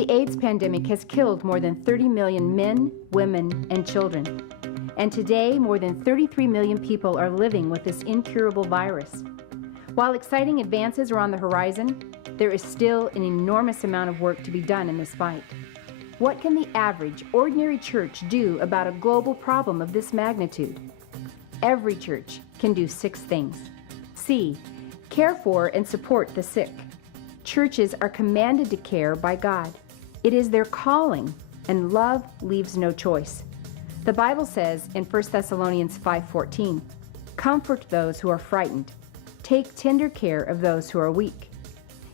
The AIDS pandemic has killed more than 30 million men, women, and children. And today, more than 33 million people are living with this incurable virus. While exciting advances are on the horizon, there is still an enormous amount of work to be done in this fight. What can the average, ordinary church do about a global problem of this magnitude? Every church can do 6 things. C. Care for and support the sick. Churches are commanded to care by God. It is their calling, and love leaves no choice. The Bible says in 1 Thessalonians 5:14, "Comfort those who are frightened. Take tender care of those who are weak."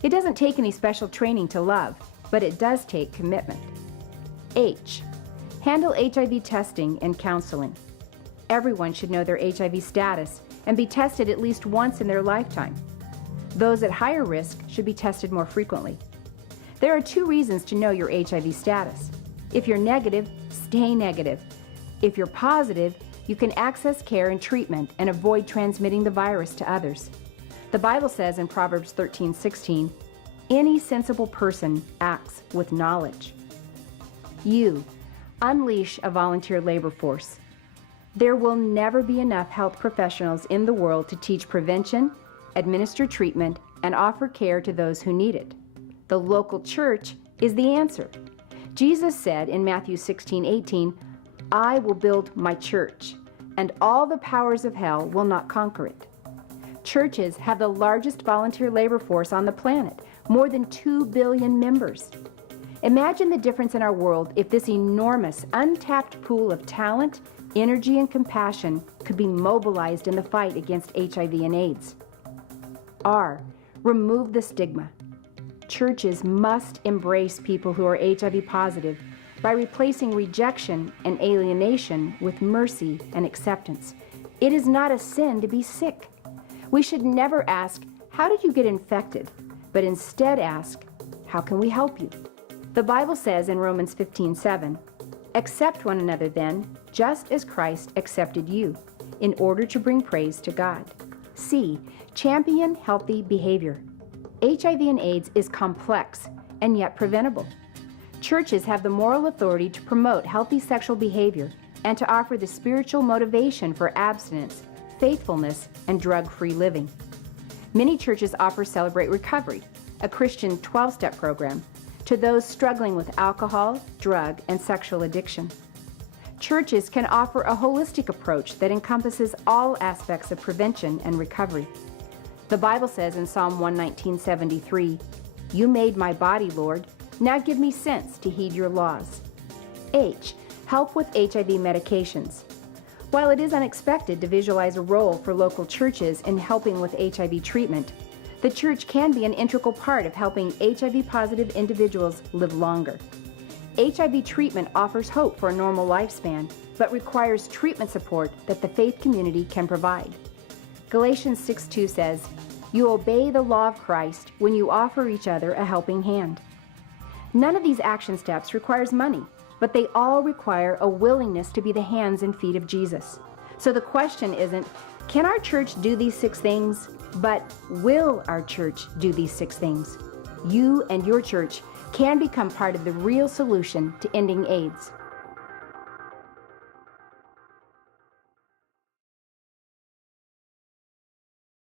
It doesn't take any special training to love, but it does take commitment. H. Handle HIV testing and counseling. Everyone should know their HIV status and be tested at least once in their lifetime. Those at higher risk should be tested more frequently. There are 2 reasons to know your HIV status. If you're negative, stay negative. If you're positive, you can access care and treatment and avoid transmitting the virus to others. The Bible says in Proverbs 13:16, "Any sensible person acts with knowledge." U. Unleash a volunteer labor force. There will never be enough health professionals in the world to teach prevention, administer treatment, and offer care to those who need it. The local church is the answer. Jesus said in Matthew 16:18, "I will build my church, and all the powers of hell will not conquer it." Churches have the largest volunteer labor force on the planet, more than 2 billion members. Imagine the difference in our world if this enormous, untapped pool of talent, energy, and compassion could be mobilized in the fight against HIV and AIDS. R. Remove the stigma. Churches must embrace people who are HIV positive by replacing rejection and alienation with mercy and acceptance. It is not a sin to be sick. We should never ask, "How did you get infected?" but instead ask, "How can we help you?" The Bible says in Romans 15:7, "Accept one another then, just as Christ accepted you, in order to bring praise to God." C. Champion healthy behavior. HIV and AIDS is complex and yet preventable. Churches have the moral authority to promote healthy sexual behavior and to offer the spiritual motivation for abstinence, faithfulness, and drug-free living. Many churches offer Celebrate Recovery, a Christian 12-step program, to those struggling with alcohol, drug, and sexual addiction. Churches can offer a holistic approach that encompasses all aspects of prevention and recovery. The Bible says in Psalm 119:73, "You made my body, Lord. Now give me sense to heed your laws." H. Help with HIV medications. While it is unexpected to visualize a role for local churches in helping with HIV treatment, the church can be an integral part of helping HIV-positive individuals live longer. HIV treatment offers hope for a normal lifespan, but requires treatment support that the faith community can provide. Galatians 6:2 says, "You obey the law of Christ when you offer each other a helping hand." None of these action steps requires money, but they all require a willingness to be the hands and feet of Jesus. So the question isn't, can our church do these 6 things? But will our church do these 6 things? You and your church can become part of the real solution to ending AIDS.